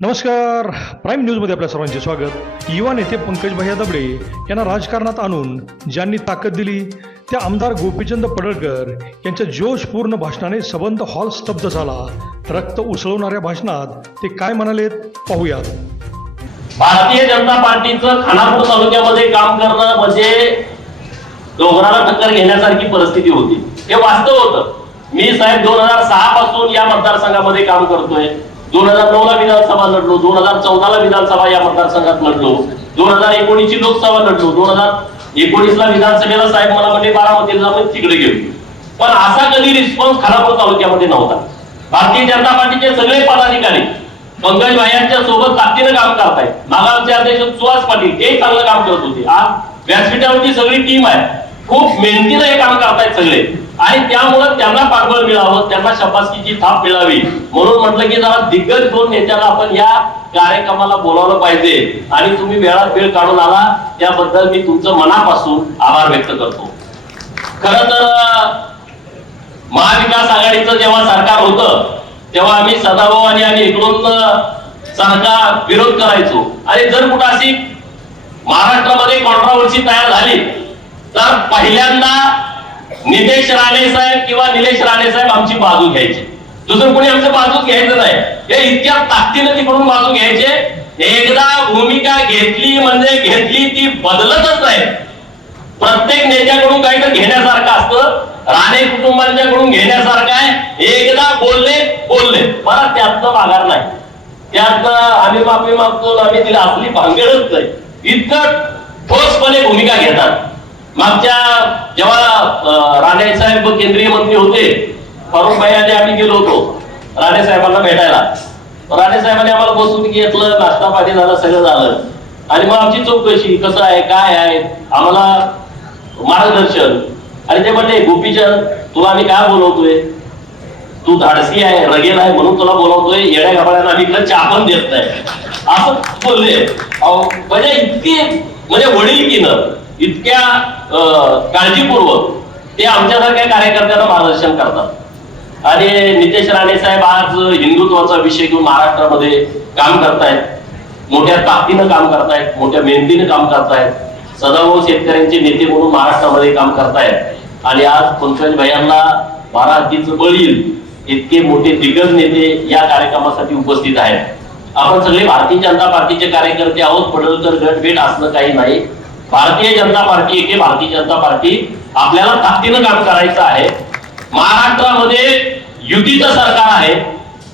नमस्कार. प्राईम न्यूजमध्ये आपल्या सर्वांचे स्वागत. युवा नेते पंकज भैया दबडे यांना राजकारणात आणून ज्यांनी ताकद दिली त्या आमदार गोपीचंद पडळकर यांच्या जोशपूर्ण भाषणाने सबंध हॉल स्तब्ध झाला. रक्त उसळवणाऱ्या भाषणात ते काय म्हणालेत पाहूयात. भारतीय जनता पार्टीचं खानापूर तालुक्यामध्ये काम करणं म्हणजे डोंगराला टक्कर घेण्यासारखी परिस्थिती होती. हे वास्तव होतं. मी साहेब दोन हजार सहा पासून या मतदारसंघामध्ये काम करतोय. दोन हजार नऊ ला विधानसभा लढलो दोन हजार चौदा ला विधानसभा या मतदारसंघात लढलो दोन हजार एकोणीस ची लोकसभा लढलो दोन हजार एकोणीस ला विधानसभेला साहेब मला म्हणजे बारामतीला मी तिकडे गेलो. पण असा कधी रिस्पॉन्स खानापूर तालुक्यामध्ये नव्हता. भारतीय जनता पार्टीचे सगळे पदाधिकारी पंकज भायांच्या सोबत ताकदीनं काम करतायत. मागावचे अध्यक्ष सुहास पाटील ते चांगलं काम करत होते. आज व्यासपीठावरची सगळी टीम आहे. खूप मेहनतीनं हे काम करतायत सगळे. आणि त्यामुळं त्यांना पाठबळ मिळावं त्यांना शपासकीची थाप मिळावी. म्हणून म्हटलं की जरा दिग्गज दोन नेत्याला आपण या कार्यक्रमाला बोलावलं पाहिजे. आणि तुम्ही वेळात वेळ काढून आला. त्याबद्दल मी तुमचं मनापासून आभार व्यक्त करतो. खर तर महाविकास आघाडीचं जेव्हा सरकार होतं तेव्हा आम्ही सदाभाऊ आणि आम्ही इकडून सारखा विरोध करायचो. आणि जर कुठं अशी महाराष्ट्रामध्ये कॉन्ट्रावर्सी तयार झाली तर पहिल्यांदा नितेश राणे साहेब किंवा निलेश राणे साहेब आमची बाजू घ्यायची. दुसरं कोणी आमचं बाजू घ्यायचं नाही. हे इतक्या ताकदीनं तिकडून बाजू घ्यायचे. एकदा भूमिका घेतली म्हणजे घेतली ती बदलतच नाही. प्रत्येक नेत्याकडून काहीतरी घेण्यासारखं असतं. राणे कुटुंबांच्याकडून घेण्यासारखं आहे. एकदा बोलले बोलले. मला त्यातनं माघार नाही. त्यातनं आम्ही माफी मागतो आम्ही तिला आपली भांगडच नाही. इतकं ठोसपणे भूमिका घेतात. मागच्या जेव्हा राणे साहेब केंद्रीय मंत्री होते. फारुख भाई आणि आम्ही गेलो होतो. राणे साहेबांना भेटायला. राणे साहेबांनी आम्हाला बसून घेतलं नाश्ता पाणी झालं सगळं झालं. आणि मग आमची चौकशी कसं आहे काय आहे आम्हाला मार्गदर्शन. आणि ते म्हणले गोपीचंद तुला आम्ही काय बोलवतोय? तू धाडसी आहे रगेल आहे म्हणून तुला बोलवतोय येड्या गाभाड्यानं आम्ही इकडे चहा पण देत नाही. असं बोलले. अहो, म्हणजे इतके म्हणजे न इतक्या काळजीपूर्वक ते आमच्यासारख्या कार्यकर्त्यांना मार्गदर्शन करतात. आणि नितेश राणे साहेब आज हिंदुत्वाचा विषय घेऊन महाराष्ट्रामध्ये काम करतायत. मोठ्या ताकदीनं काम करतायत मोठ्या मेहनतीनं काम करतायत. सदाभाऊ शेतकऱ्यांचे नेते म्हणून महाराष्ट्रामध्ये काम करतायत. आणि आज पंकज भैयांना बारा बळ येईल. इतके मोठे दिग्गज नेते या कार्यक्रमासाठी उपस्थित आहेत. आपण सगळे भारतीय जनता पार्टीचे कार्यकर्ते आहोत. पडळकर गट भेट असणं काही नाही. भारतीय जनता पार्टी एके भारतीय जनता पार्टी आपल्याला ताकदीनं काम करायचं आहे. महाराष्ट्रामध्ये युतीचं सरकार आहे.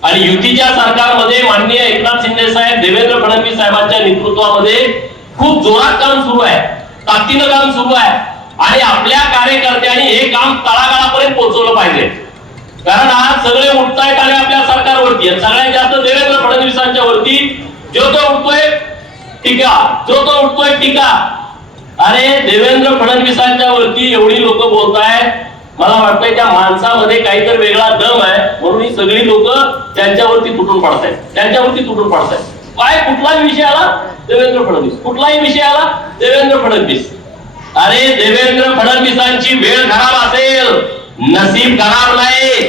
आणि युतीच्या सरकारमध्ये माननीय एकनाथ शिंदे साहेब देवेंद्र फडणवीस साहेबांच्या नेतृत्वामध्ये खूप जोरात काम सुरू आहे. ताकदीनं काम सुरू आहे. आणि आपल्या कार्यकर्त्यांनी हे काम तळागाळापर्यंत पोहोचवलं पाहिजे. कारण आज सगळे उठतायत आणि आपल्या सरकारवरती सगळ्यात जास्त देवेंद्र फडणवीसांच्या वरती जो तो उठतोय टीका. जो तो उठतोय टीका. अरे देवेंद्र फडणवीसांच्या वरती एवढी लोक बोलतायत. मला वाटतंय त्या माणसामध्ये काहीतरी वेगळा दम आहे. म्हणून ही सगळी लोक त्यांच्यावरती तुटून पडतायत. त्यांच्यावरती तुटून पडतायत. काय कुठलाही विषय आला? देवेंद्र फडणवीस. कुठलाही विषय आला? देवेंद्र फडणवीस. अरे देवेंद्र फडणवीसांची वेळ खराब असेल. नसीब खराब नाही.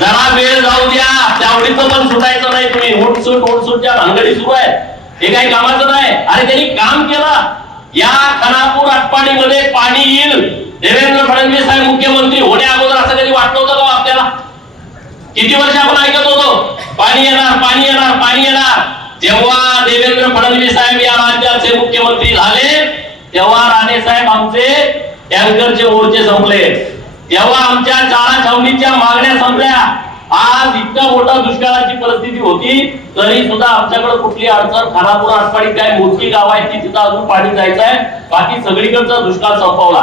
जरा वेळ जाऊ द्या. त्यावडीचं पण सुटायचं नाही तुम्ही. उठसूट उठसूटच्या भानगडी सुरू आहे हे काही कामाचं नाही. अरे त्यांनी काम केलं. या खानापूर आटपाडीमध्ये पाणी येईल. देवेंद्र फडणवीस साहेब मुख्यमंत्री होण्या अगोदर असं कधी वाटलं होतं का हो आपल्याला? किती वर्ष आपण ऐकत होतो? पाणी येणार पाणी येणार पाणी येणार. जेव्हा देवेंद्र फडणवीस साहेब या राज्याचे मुख्यमंत्री झाले तेव्हा राणे साहेब आमचे टँकरचे ओरचे संपले. तेव्हा आमच्या चारा छावणीच्या मागण्या संपल्या. आज इतका मोठा दुष्काळाची परिस्थिती होती तरी सुद्धा आमच्याकडे कुठली अडचण खानापूर आटपाडी काय मोजकी गाव आहे ती तिथं अजून पाणी जायचं आहे. बाकी सगळीकडचा दुष्काळ संपवला.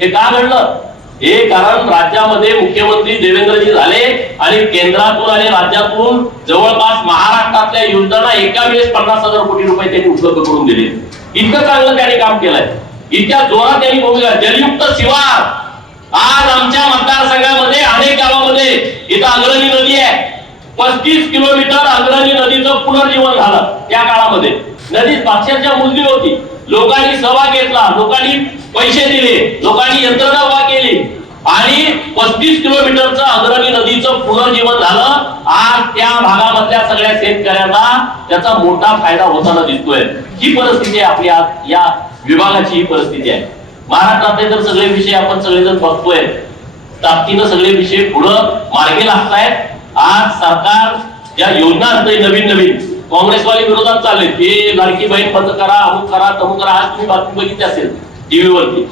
हे का घडलं? हे कारण राज्यामध्ये मुख्यमंत्री देवेंद्रजी झाले आणि केंद्रातून आणि राज्यातून जवळपास महाराष्ट्रातल्या योजनांना एका वेळेस पन्नास हजार कोटी रुपये त्यांनी उपलब्ध करून दिले. इतकं चांगलं त्यांनी काम केलंय. इतक्या जोरात त्यांनी भूमिका जलयुक्त शिवार! आज आमच्या मतदारसंघामध्ये अनेक गावामध्ये इथं अग्रणी नदी आहे. पस्तीस किलोमीटर अग्रणी नदीचं पुनर्जीवन झालं त्या काळामध्ये. नदी अक्षरशः मुलगी होती. लोकांनी सहभाग घेतला लोकांनी पैसे दिले लोकांनी यंत्रणा उभा केली. आणि पस्तीस किलोमीटरचं अग्रणी नदीचं पुनर्जीवन झालं. आज त्या भागामधल्या सगळ्या शेतकऱ्यांना त्याचा मोठा फायदा होताना दिसतोय. ही परिस्थिती आहे आपली आज. या विभागाची ही परिस्थिती आहे. महाराष्ट्रातले जर सगळे विषय आपण सगळेजण बघतोय ताकदीनं सगळे विषय पुढं मार्गी लागतायत. आज सरकार ज्या योजना असतंय नवीन नवीन काँग्रेसवाले विरोधात चालले हे लाडकी बहीण बंद करा अमुक करा तमुक करा आज तुम्ही बातमी बघितली असेल टीव्हीवरती.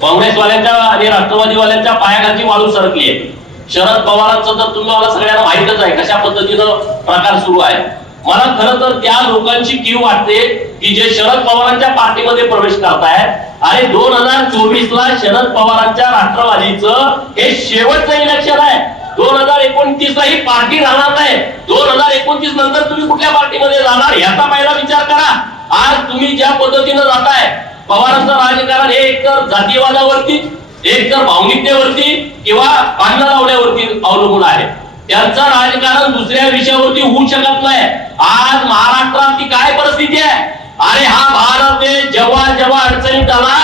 काँग्रेसवाल्यांच्या आणि राष्ट्रवादीवाल्यांच्या पायाखाची वाळू सरकली आहे शरद पवारांचं तर तुम्हाला सगळ्यांना माहितच आहे कशा पद्धतीनं प्रकार सुरू आहे मला खरं तर त्या लोकांची कीव वाटते की जे शरद पवारांच्या पार्टीमध्ये प्रवेश करतायत. आणि दोन हजार चोवीस ला शरद पवारांच्या राष्ट्रवादीचं हे शेवटचं इलेक्शन आहे. दोन हजार एकोणतीस ला ही पार्टी राहणार नाही. दोन हजार एकोणतीस नंतर तुम्ही कुठल्या पार्टीमध्ये जाणार याचा पहिला विचार करा. आज तुम्ही ज्या पद्धतीनं जाताय पवारांचं राजकारण हे एकतर जातीयवादावरती एकतर भावनिकतेवरती किंवा भांडण लावण्यावरती अवलंबून आहे. त्यांचं राजकारण दुसऱ्या विषयावरती होऊ शकत नाही. आज महाराष्ट्रात ती काय परिस्थिती आहे? अरे हा भारत देश जेव्हा जेव्हा अडचणीत आला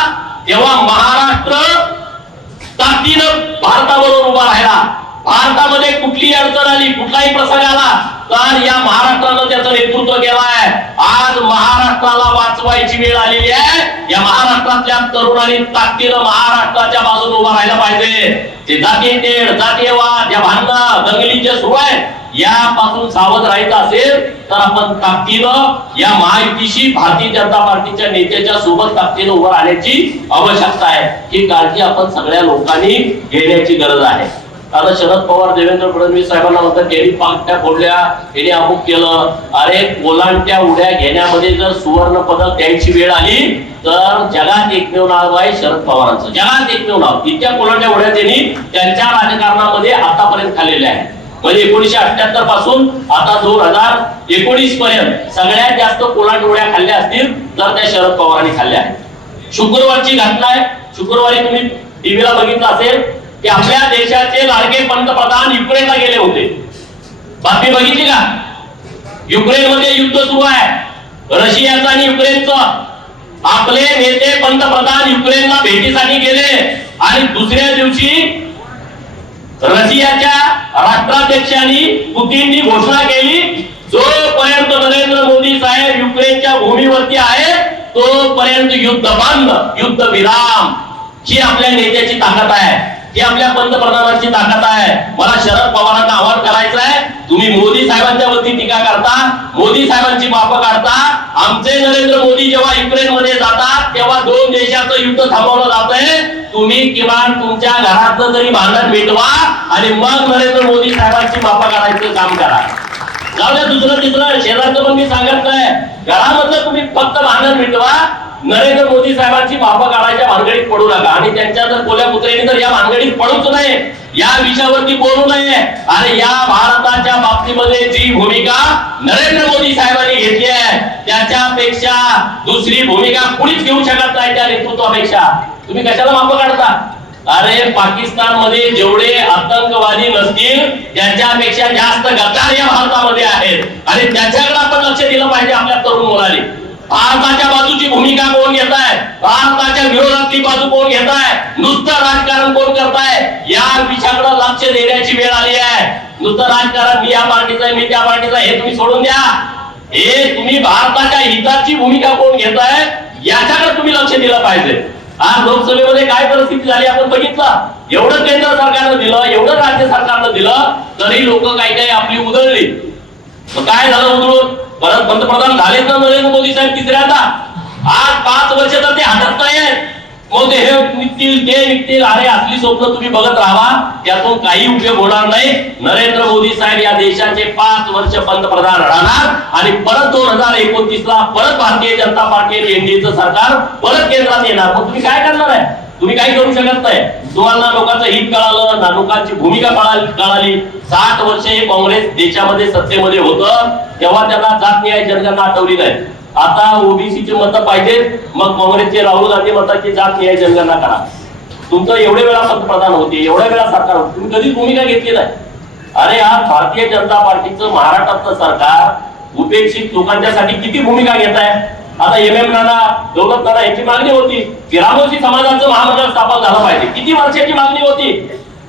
तेव्हा महाराष्ट्र ताकदीनं भारताबरोबर उभा राहिला. भारतामध्ये कुठलीही अडचण आली? कुठलाही प्रसंग आला तर या महाराष्ट्रानं त्याचं नेतृत्व केलं आहे आज महाराष्ट्राला वाचवायची वेळ आलेली आहे. या महाराष्ट्रातल्या तरुणांनी ताकदीनं महाराष्ट्राच्या बाजून उभा राहायला पाहिजे. ते जातीय तेढ जातीयवाद या भांडणं दंगली जे सुरू आहे यापासून सावध राहायचं असेल तर आपण ताकदीनं या महायुतीशी भारतीय जनता पार्टीच्या नेत्याच्या सोबत ताकदीनं उभं राहण्याची आवश्यकता आहे. ही काळजी आपण सगळ्या लोकांनी घेण्याची गरज आहे. आता शरद पवार देवेंद्र फडणवीस साहेबांना म्हणतात त्यांनी पाकट्या फोडल्या. त्यांनी अमुक केलं. अरे कोलांट्या उड्या घेण्यामध्ये जर सुवर्ण पदक द्यायची वेळ आली तर जगात एकमेव नाव आहे शरद पवारांचं. जगात एकमेव नाव. इतक्या कोलांट्या उड्या त्यांनी त्यांच्या राजकारणामध्ये आतापर्यंत खाल्लेल्या आहेत. म्हणजे एकोणीशे अठ्याहत्तरपासून आता दोन हजार एकोणीस पर्यंत सगळ्यात जास्त कोलांट उड्या खाल्ल्या असतील तर त्या शरद पवारांनी खाल्ल्या आहेत. शुक्रवारची घटना आहे शुक्रवारी तुम्ही टीव्हीला बघितलं असेल की आपल्या देशाचे लाडके पंतप्रधान युक्रेनला गेले होते. बातमी बघितली का? युक्रेन मध्ये युद्ध सुरू आहे. रशियाचं आणि युक्रेनचं. आपले नेते पंतप्रधान युक्रेनला भेटीसाठी गेले आणि दुसऱ्या दिवशी रशियाच्या राष्ट्राध्यक्षांनी पुतीननी घोषणा केली जोपर्यंत नरेंद्र मोदी साहेब युक्रेनच्या भूमीवरती आहे तोपर्यंत युद्ध बंद युद्ध विराम ही आपल्या नेत्याची ताकद आहे. हे आपल्या पंतप्रधानांची ताकद आहे. मला शरद पवारांना आवाहन करायचं आहे तुम्ही मोदी साहेबांच्या वरती टीका करता मोदी साहेबांची माप काढता. आमचे नरेंद्र मोदी जेव्हा युक्रेन मध्ये जातात तेव्हा दोन देशाचं युद्ध थांबवलं जातंय. तुम्ही किमान तुमच्या घरातलं जरी भांडण मिटवा आणि मग नरेंद्र मोदी साहेबांची मापा काढायचं काम करा. जाऊ द्या दुसरं तिसरं शेजारचं पण मी सांगत नाही. घरामधलं तुम्ही फक्त भांडण मिटवा. नरेंद्र मोदी साहेबांची मापा काढायच्या भानगडीत पडू नका. आणि त्यांच्या जर कोल्या पुत्र्यांनी तर या भानगडीत पडूच नये. या विषयावरती बोलू नये. आणि या भारताच्या बाबतीमध्ये जी भूमिका नरेंद्र मोदी साहेबांनी घेतली आहे त्याच्यापेक्षा दुसरी भूमिका कुणीच घेऊ शकत नाही त्या नेतृत्वापेक्षा. तुम्ही कशाला माप काढता? अरे पाकिस्तानमध्ये जेवढे आतंकवादी नसतील त्याच्यापेक्षा जास्त गद्दार या भारतामध्ये आहेत. आणि त्याच्याकडे आपण लक्ष दिलं पाहिजे आपल्या तरुण मुलाने. भारताच्या बाजूची भूमिका कोण घेत आहे भारताच्या विरोधातली बाजू कोण घेत आहे नुसतं राजकारण कोण करताय? या विषयाकडे लक्ष देण्याची वेळ आली आहे. नुसतं राजकारण मी या पार्टीचा मी त्या पार्टीचा हे तुम्ही सोडून द्या. हे तुम्ही भारताच्या हिताची भूमिका कोण घेत आहे याच्याकडे तुम्ही लक्ष दिलं पाहिजे. आज लोकसभेमध्ये काय परिस्थिती झाली आपण बघितलं. एवढं केंद्र सरकारनं दिलं एवढं राज्य सरकारनं दिलं तरी लोक काही काही आपली उधळली. काय झालं उधळून? परत पंतप्रधान झाले तर नरेंद्र मोदी साहेब तिसऱ्यांदा? आज पाच वर्ष तर ते हटत नाही मग ते हे निघतील ते निघतील अरे असली स्वप्न तुम्ही बघत राहा. त्यातून काही उपयोग होणार नाही. नरेंद्र मोदी साहेब या देशाचे पाच वर्ष पंतप्रधान राहणार. आणि परत दोन हजार एकोणतीस ला परत भारतीय जनता पार्टी आणि एनडीएचं सरकार परत केंद्रात येणार. मग तुम्ही काय करणार आहे? तुम्ही काही करू शकत नाही. तुम्हाला लोकांचं हित कळालं ना लोकांची भूमिका कळाली कळाली. साठ वर्ष हे काँग्रेस देशामध्ये सत्तेमध्ये होतं तेव्हा त्यांना जात न्याय जनगणना आठवली नाही. आता ओबीसीचे मतं पाहिजेत मग काँग्रेसचे राहुल गांधी मताची जात न्याय जनगणना करा. तुमचं एवढे वेळा पंतप्रधान होते एवढ्या वेळा सरकार होते तुम्ही कधी भूमिका घेतली नाही. अरे आज भारतीय जनता पार्टीचं महाराष्ट्रातलं सरकार उपेक्षित लोकांच्यासाठी किती भूमिका घेत आहे आता एम एम राणा दौलत राणा यांची मागणी होती की रामोशी समाजाचं महामंडळ स्थापन झालं पाहिजे. किती वर्षाची मागणी होती?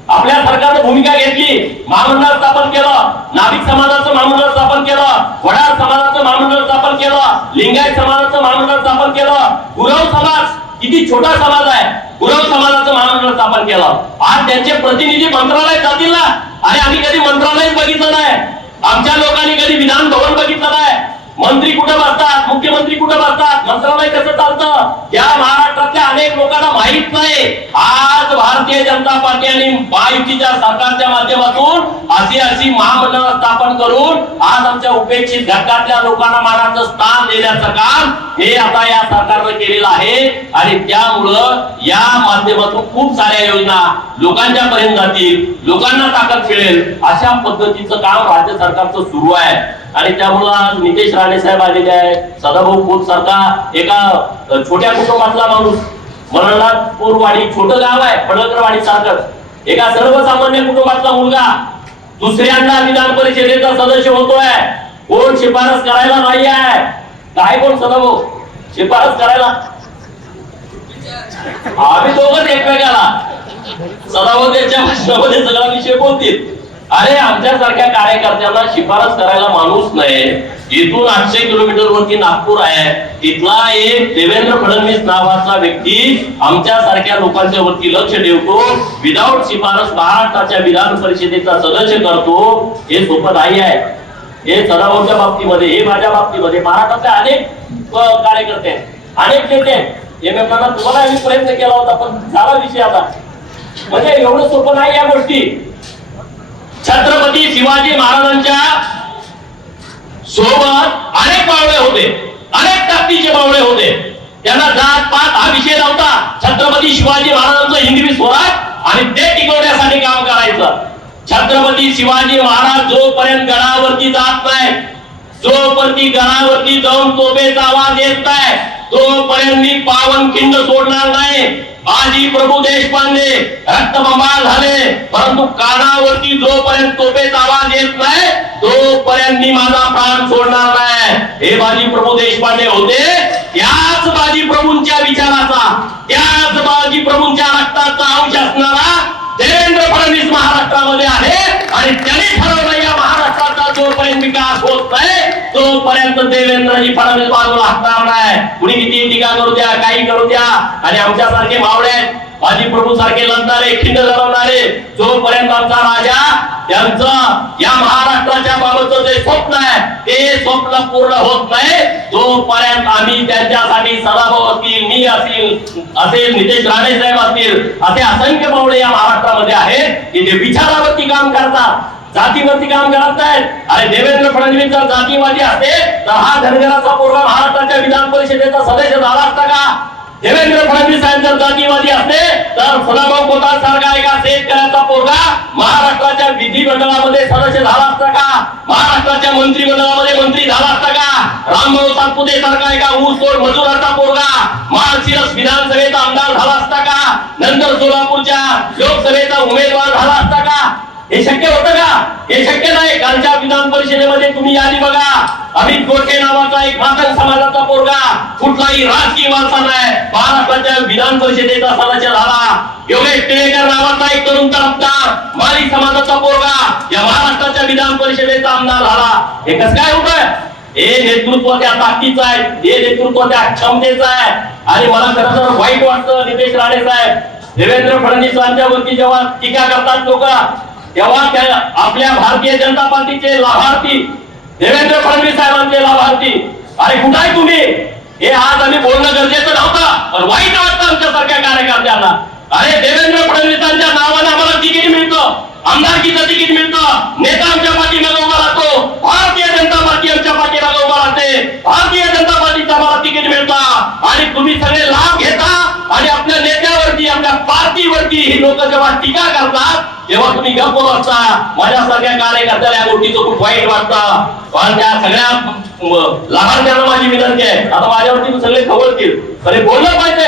आपल्या सरकारने भूमिका घेतली महामंडळ स्थापन केलं नाभिक समाजाचं महामंडळ स्थापन केलं वडार समाजाचं महामंडळ स्थापन केलं लिंगायत समाजाचं महामंडळ स्थापन केलं गुरव समाज किती छोटा समाज आहे गुरव समाजाचं महामंडळ स्थापन केलं. आज त्यांचे प्रतिनिधी मंत्रालयात जातील ना? अरे आम्ही कधी मंत्रालयच बघितलं नाही. आमच्या लोकांनी कधी विधान भवन बघितलं नाही. मंत्री कुठं बसतात मुख्यमंत्री कुठं बसतात मंत्रालय कसं चालतं? या महाराष्ट्रातल्या अनेक लोकांना माहीत नाही. आज भारतीय जनता पार्टी आणि महायुतीच्या सरकारच्या माध्यमातून अशी अशी महामंडळ स्थापन करून आज आमच्या उपेक्षित घटकातल्या लोकांना मानाचं स्थान देण्याचं काम हे आता या सरकारनं केलेलं आहे. आणि त्यामुळं या माध्यमातून खूप साऱ्या योजना लोकांच्या पर्यंत जातील लोकांना ताकद मिळेल अशा पद्धतीचं काम राज्य सरकारचं सुरू आहे. आणि त्यामुळं आज नितेश राणे साहेब आलेले आहेत. सदाभाऊ खोत सारखा एका छोट्या कुटुंबातला माणूस. मननाथपूरवाडी छोट गाव आहे पडळकरवाडी सारखं एका सर्वसामान्य कुटुंबातला मुलगा दुसऱ्यांदा विधान परिषदेचा सदस्य होतोय. कोण शिफारस करायला नाही आहे? काय कोण सदाभाऊ? शिफारस करायला? आम्ही दोघच एकमेकाला. सदाभाऊ त्यांच्या भाषणामध्ये सगळा विषय बोलतील. अरे आमच्यासारख्या कार्यकर्त्यांना शिफारस करायला माणूस नाही. इथून आठशे किलोमीटर वरती नागपूर आहे. इथला एक देवेंद्र फडणवीस नावाचा व्यक्ती आमच्या सारख्या लोकांच्या वरती लक्ष ठेवतो. विदाऊट शिफारस महाराष्ट्राच्या विधान परिषदेचा सदस्य करतो. हे सोपं नाही आहे. हे सदाभाऊच्या बाबतीमध्ये हे माझ्या बाबतीमध्ये महाराष्ट्रातले अनेक कार्यकर्ते अनेक नेते आहेत. हे मी तुम्हाला आम्ही प्रयत्न केला होता पण झाला विषय आता. म्हणजे एवढं सोपं नाही या गोष्टी. छत्रपती शिवाजी महाराजांच्या सोबत अनेक बावळे होते. अनेक ताकदीचे बावळे होते. त्यांना जात पात हा विषय नव्हता. छत्रपती शिवाजी महाराजांचं हिंदवी स्वराज आणि ते टिकवण्यासाठी काम करायचं. छत्रपती शिवाजी महाराज जोपर्यंत गडावरती जात नाही जोपर्यंत गडावरती जाऊन तोबेचा आवाज येत नाही तोपर्यंत मी पावन खिंड सोडणार नाही. आजी प्रभू देशपांडे रक्तबंबाळ झाले परंतु कानावरती जोपर्यंत तोफेचा आवाज येत नाही तोपर्यंत मी माझा प्राण सोडणार नाही. हे बाजी प्रभू देशपांडे होते त्याच बाजी प्रभूंच्या विचाराचा त्याच बाजी प्रभूंच्या रक्ताचा अंश असणारा देवेंद्र फडणवीस महाराष्ट्रामध्ये आहे आणि त्या जोपर्यंत देवेंद्रजी फडणवीस बाजूला असणार नाही. कुणी किती टीका करू द्या काही करू द्या. आणि आमच्यासारखे मावळे आहेत. प्रभू सारखे लढणारे खिंड लढवणारे जोपर्यंत आमचा राजा यांचं या महाराष्ट्राच्या बाबतचं जे स्वप्न आहे ते स्वप्न पूर्ण होत नाही. जोपर्यंत आम्ही त्यांच्यासाठी सदाभाऊ असतील मी असतील असेल नितेश राणे साहेब असतील असे असंख्य मावळे या महाराष्ट्रामध्ये आहेत की जे विचारावरती काम करतात. जातीवरती काम करत नाहीत. अरे देवेंद्र फडणवीस जर जातीवादी असते तर हा धनगराचा पोरगा महाराष्ट्राच्या विधान परिषदेचा सदस्य झाला असता का? देवेंद्र फडणवीस साहेब जर जातीवादी असते तर फुलाभाऊ कोतार सारखा एका शेतकऱ्याचा पोरगा महाराष्ट्राच्या विधिमंडळामध्ये सदस्य झाला असता का? महाराष्ट्राच्या मंत्रिमंडळामध्ये मंत्री झाला असता का? रामभाऊ सातपुते सारखा एका ऊसतोड मजुराचा पोरगा माळशिरस विधानसभेचा आमदार झाला असता का? नंतर सोलापूरच्या लोकसभेचा उमेदवार झाला असता का? हे शक्य होतं का? हे शक्य नाही. कालच्या विधान परिषदेमध्ये तुम्ही यादी बघा. अमित गोटे नावाचा एक मातंग समाजाचा पोरगा. कुठलाही राजकीय वारसा नाही. महाराष्ट्राच्या विधान परिषदेचा सदस्य झाला योगेश टिळेकर नावाचा एक तरुण तरफदार माली समाजाचा पोरगा. या महाराष्ट्राच्या विधान परिषदेचा आमदार झाला. हे कस काय होत हे नेतृत्व त्या ताकदीचं आहे. हे नेतृत्व त्या क्षमतेचं आहे. आणि मला खरं तर वाईट वाटतं नितेश राणे साहेब. देवेंद्र फडणवीसांच्यावरती जेव्हा टीका करतात लोक तेव्हा त्या आपल्या भारतीय जनता पार्टीचे लाभार्थी देवेंद्र फडणवीस साहेबांचे लाभार्थी. अरे कुठं आहे तुम्ही? हे आज आम्ही बोलणं गरजेचं नव्हतं पण वाईट वाटतं आमच्यासारख्या कार्यकर्त्यांना. अरे देवेंद्र फडणवीसांच्या नावाने आम्हाला तिकीट मिळतं आमदारकीचं तिकीट मिळतं. नेता आमच्या पाठीमागे उभा राहतो. भारतीय जनता पार्टी आमच्या पाठीमागे उभा राहते. भारतीय जनता पार्टीचा आम्हाला तिकीट मिळतं. आणि तुम्ही सगळे लाभ पार्टीवरती ही लोक जेव्हा टीका करतात तेव्हा तुम्ही गप्प बसता. माझ्यासारख्या कार्यकर्त्याला या गोष्टीचं खूप वाईट वाटतं. पण त्या सगळ्या म, लाभार्थ्यांना माझी विनंती आहे. आता माझ्यावरती तू सगळे खवळतील. अरे बोललं पाहिजे.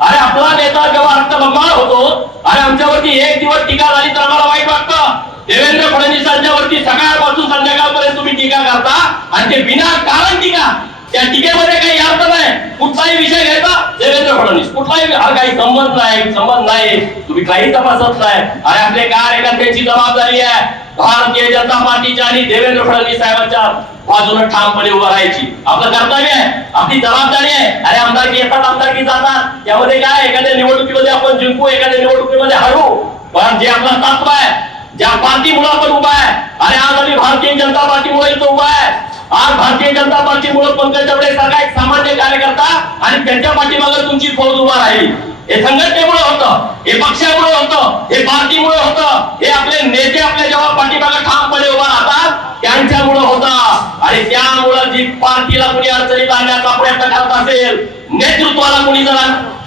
अरे आपला नेता जेव्हा रक्तबंबाळ होतो अरे आमच्यावरती एक दिवस टीका झाली तर आम्हाला वाईट वाटतं. देवेंद्र फडणवीसांच्यावरती सकाळपासून संध्याकाळपर्यंत तुम्ही टीका करता. आणि ते बिना कारण टीका. त्या टीकेमध्ये काही अर्थ नाही कुठलाही विषय घ्यायचा? देवेंद्र फडणवीस. कुठलाही हा काही संबंध नाही संबंध नाही. तुम्ही काही तपासत नाही. अरे आपले कार्यकर्त्याची जबाबदारी आहे. भारतीय जनता पार्टीच्या आणि देवेंद्र फडणवीस साहेबांच्या बाजूने ठामपणे उभं राहायची. आपलं कर्तव्य आहे. आपली जबाबदारी आहे. अरे आमदारकी येतात आमदारकी जातात. त्यामध्ये काय? एखाद्या निवडणुकीमध्ये आपण जिंकू एखाद्या निवडणुकीमध्ये हरू. पण जे आपला तत्व आहे ज्या पार्टीमुळे आपण उभा आहे. अरे आज आम्ही भारतीय जनता पार्टीमुळे इथं उभा आहे. आज भारतीय जनता पार्टीमुळे पंकज जबडे सारखा एक सामान्य कार्यकर्ता आणि त्यांच्या पाठीमागे तुमची फौज उभा राहील. हे संघटनेमुळे होतं हे पक्षामुळे होतं हे पार्टीमुळे होतं हे आपले नेते आपल्या जेव्हा पाठीमागे ठामपणे उभा राहतात त्यांच्यामुळे होता. आणि त्यामुळं जी पार्टीला कुणी अडचणीत आणण्याचा प्रयत्न करत असेल नेतृत्वाला कुणी जर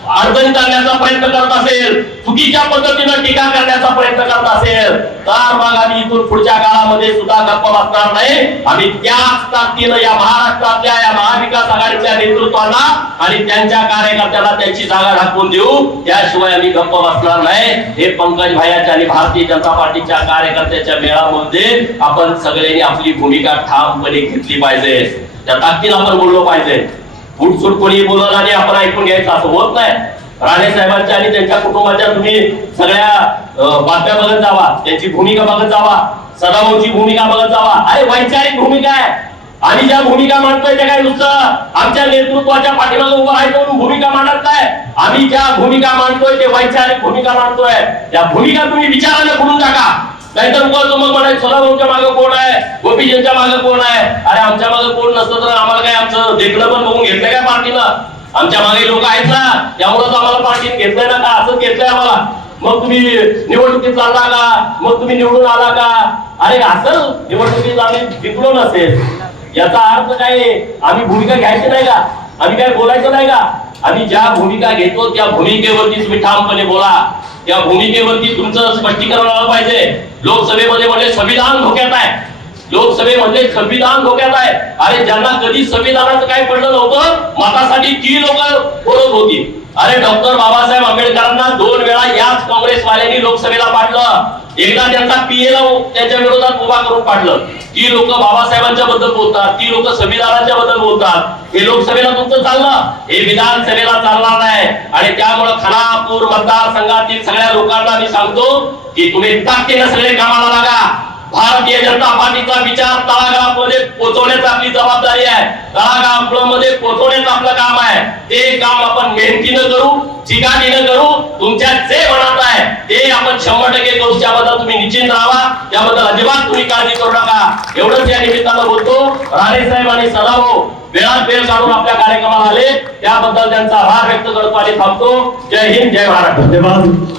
अडचणीत करण्याचा प्रयत्न करत असेल चुकीच्या पद्धतीनं टीका करण्याचा प्रयत्न करत असेल तर मग आम्ही इथून पुढच्या काळामध्ये सुद्धा गप्प बसणार नाही. आम्ही त्याच ताकदीनं या महाराष्ट्रातल्या या महाविकास आघाडीतल्या नेतृत्वाला आणि त्यांच्या कार्यकर्त्याला त्यांची जागा ढाकून देऊ. त्याशिवाय आम्ही गप्प बसणार नाही. हे पंकज भायाच्या आणि भारतीय जनता पार्टीच्या कार्यकर्त्याच्या मेळामध्ये आपण सगळ्यांनी आपली भूमिका ठामपणे घेतली पाहिजे. त्या ताकदीनं आपण बोललो पाहिजे. फुटसूट कोणी बोलवलं आणि आपण ऐकून घ्यायचं असं होत नाही. राणे साहेबांच्या आणि त्यांच्या कुटुंबाच्या तुम्ही सगळ्या बातम्या बघत जावा. त्यांची भूमिका बघत जावा. सदाभाऊची भूमिका बघत जावा. अरे वैचारिक भूमिका आहे. आम्ही ज्या भूमिका मांडतोय ते काय नुसतं आमच्या नेतृत्वाच्या पाठीमागे उभं आहे म्हणून भूमिका मांडत नाही. आम्ही ज्या भूमिका मांडतोय ते वैचारिक भूमिका मांडतोय. त्या भूमिका तुम्ही विचाराने बोलून टाका. नाहीतर उगाच मग म्हणाय सदाभाऊच्या मागे कोण आहे? गोपीजींच्या मागे कोण आहे? अरे आमच्या मागे कोण नसतं तर आम्हाला काय आमचं देखणं पण बघून घेतलं काय पार्टीला आमच्या मागे लोक आहेत ना त्यामुळेच आम्हाला पार्टीत घेतलंय ना का? असंच घेतलंय आम्हाला. मग तुम्ही निवडणुकीत चालला का? मग तुम्ही निवडून आला का? अरे असं निवडणुकीत आम्ही जिंकलो नसेल. याचा अर्थ काय आहे? आम्ही भूमिका घ्यायची नाही का? आम्ही काय बोलायचं नाही का? आम्ही ज्या भूमिका घेतो त्या भूमिकेवरती तुम्ही ठामपणे बोला. त्या भूमिकेवरती तुमचं स्पष्टीकरण आलं पाहिजे. लोकसभेमध्ये म्हणजे संविधान धोक्यात आहे. लोकसभेमध्ये संविधान धोक्यात आहे. अरे ज्यांना कधी संविधानाचं काय पडलं नव्हतं मतासाठी ती लोक बोलत होती. अरे डॉक्टर बाबासाहेब आंबेडकरांना दोन वेळा याच काँग्रेसवाल्यांनी लोकसभेला पाडलं एकदा त्यांचा पीएला त्यांच्या विरोधात उभा करून पाडलं ती लोक बाबासाहेबांच्या बद्दल बोलतात ती लोक संविधानाच्या बद्दल बोलतात. हे लोकसभेला तुमचं चाललं. हे विधानसभेला चालणार नाही. आणि त्यामुळं खानापूर मतदारसंघातील सगळ्या लोकांना मी सांगतो की तुम्ही ताकदीनं सगळे कामाला लागा. भारतीय जनता पार्टीचा विचार तळागाळामध्ये पोहोचवण्याची आपली जबाबदारी आहे. तळागाळामध्ये पोहोचवण्याचं आपलं काम आहे. ते काम आपण मेहनतीनं करू चिकाटीनं करू तुमच्या जे मनात आहे ते आपण शंभर टक्के करू. त्याबद्दल तुम्ही निश्चिंत राहा. त्याबद्दल अजिबात तुम्ही काळजी करू नका. एवढंच या निमित्तानं बोलतो. राणे साहेब आणि सदाभाऊ वेळात वेळ काढून आपल्या कार्यक्रमाला आले. त्याबद्दल त्यांचा आभार व्यक्त करतो आणि थांबतो. जय हिंद जय महाराष्ट्र. धन्यवाद.